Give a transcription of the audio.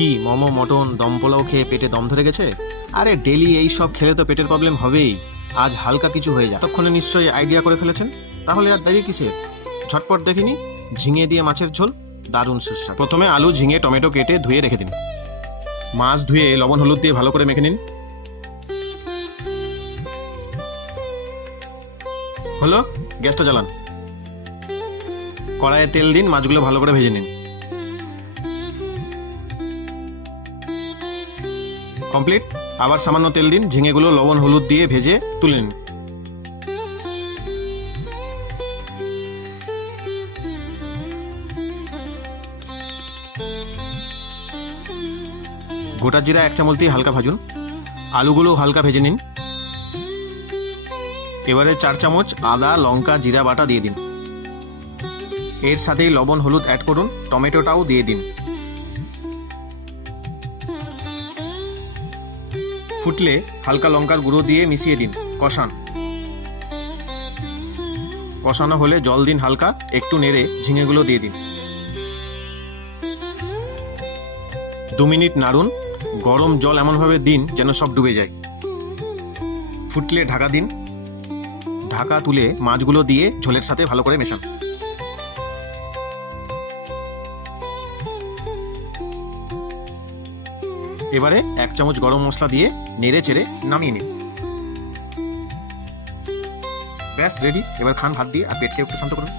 কি মোমো মটন দম পোলাও খেয়ে পেটে দম ধরে গেছে? আরে ডেলি এই সব খেলে তো পেটের প্রবলেম হবেই। আজ হালকা কিছু হয়ে যায়, ততক্ষণে নিশ্চয়ই আইডিয়া করে ফেলেছেন। তাহলে আর দেরি কিসের? ঝটপট দেখিনি, ঝিঙে দিয়ে মাছের ঝোল, দারুণ সুস্বাদু। প্রথমে আলু ঝিঙে টমেটো কেটে ধুয়ে রেখে দিন। মাছ ধুয়ে লবণ হলুদ দিয়ে ভালো করে মেখে নিন। হলো, গ্যাসটা জ্বালান। কড়াইয়ে তেল দিন, মাছগুলো ভালো করে ভেজে নিন। কমপ্লিট। আবার সামান্য তেল দিন, ঝিঙেগুলো লবণ হলুদ দিয়ে ভেজে তুলে নিন। গোটা জিরা 1 চামচ দিয়ে হালকা ভাজুন। আলুগুলো হালকা ভেজে নিন। এবারে 4 চামচ আদা লঙ্কা জিরা বাটা দিয়ে দিন। এর সাথেই লবণ হলুদ অ্যাড করুন, টমেটোটাও দিয়ে দিন। ফুটলে হালকা লঙ্কার গুঁড়ো দিয়ে মিশিয়ে দিন, কষান। কষানো হলে জল দিন হালকা, একটু নেড়ে ঝিঙেগুলো দিয়ে দিন। 2 মিনিট নাড়ুন। গরম জল এমনভাবে দিন যেন সব ডুবে যায়। ফুটলে ঢাকা দিন। ঢাকা তুলে মাছগুলো দিয়ে ঝোলের সাথে ভালো করে মেশান। এবারে 1 চামচ গরম মশলা দিয়ে নেড়ে চেড়ে নামিয়ে নিন। ব্যাস রেডি। এবার খান ভাত দিয়ে, আর পেটকে একটু শান্ত করুন।